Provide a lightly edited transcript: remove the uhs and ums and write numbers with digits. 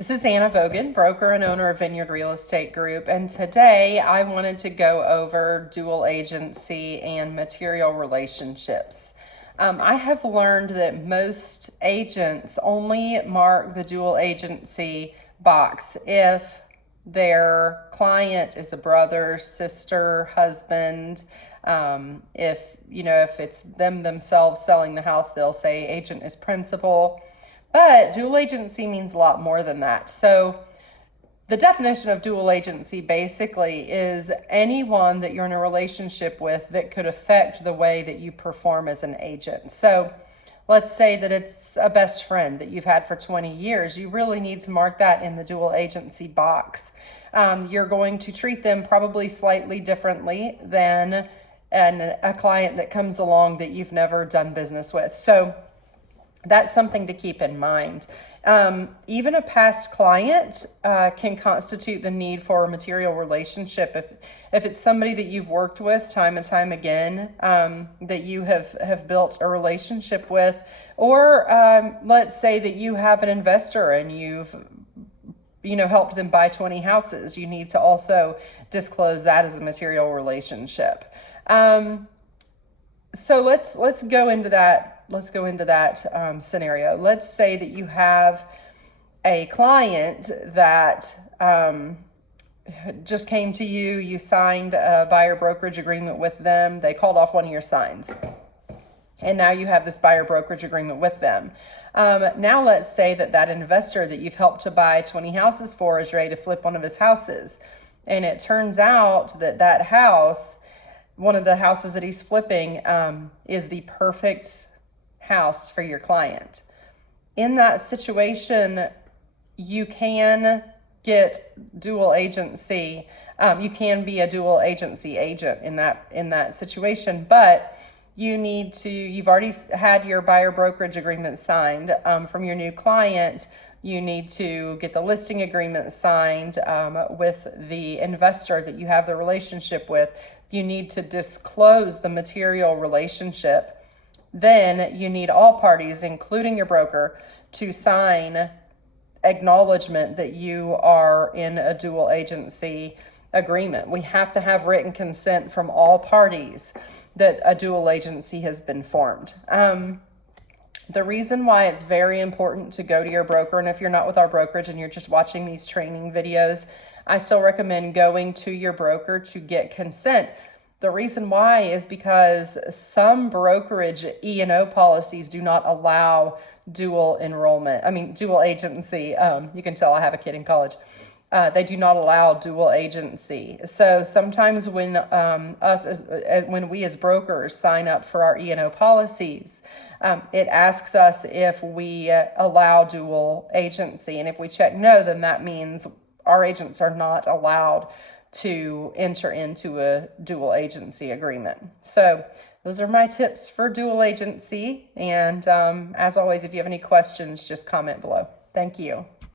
This is Anna Vogan, broker and owner of Vineyard Real Estate Group, and today I wanted to go over dual agency and material relationships. I have learned that most agents only mark the dual agency box if their client is a brother, sister, husband. If it's them themselves selling the house, they'll say agent is principal. But dual agency means a lot more than that. So the definition of dual agency basically is anyone that you're in a relationship with that could affect the way that you perform as an agent. So let's say that it's a best friend that you've had for 20 years. You really need to mark that in the dual agency box. You're going to treat them probably slightly differently than a client that comes along that you've never done business with. So that's something to keep in mind. Even a past client can constitute the need for a material relationship. If it's somebody that you've worked with time and time again, that you have built a relationship with, or let's say that you have an investor and you've helped them buy 20 houses, you need to also disclose that as a material relationship. So let's go into that. Let's go into that scenario. Let's say that you have a client that just came to you. You signed a buyer brokerage agreement with them. They called off one of your signs, and now you have this buyer brokerage agreement with them. Now let's say that investor that you've helped to buy 20 houses for is ready to flip one of his houses, and it turns out that house, one of the houses that he's flipping, is the perfect house for your client. In that situation, you can get dual agency. You can be a dual agency agent in that situation, but you've already had your buyer brokerage agreement signed from your new client. You need to get the listing agreement signed with the investor that you have the relationship with. You need to disclose the material relationship. Then you need all parties, including your broker, to sign acknowledgement that you are in a dual agency agreement. We have to have written consent from all parties that a dual agency has been formed. The reason why it's very important to go to your broker, and if you're not with our brokerage and you're just watching these training videos, I still recommend going to your broker to get consent. The reason why is because some brokerage E&O policies do not allow dual agency. You can tell I have a kid in college. They do not allow dual agency. So sometimes when we as brokers sign up for our E&O policies, it asks us if we allow dual agency. And if we check no, then that means our agents are not allowed to enter into a dual agency agreement. So those are my tips for dual agency. And as always, if you have any questions, just comment below. Thank you.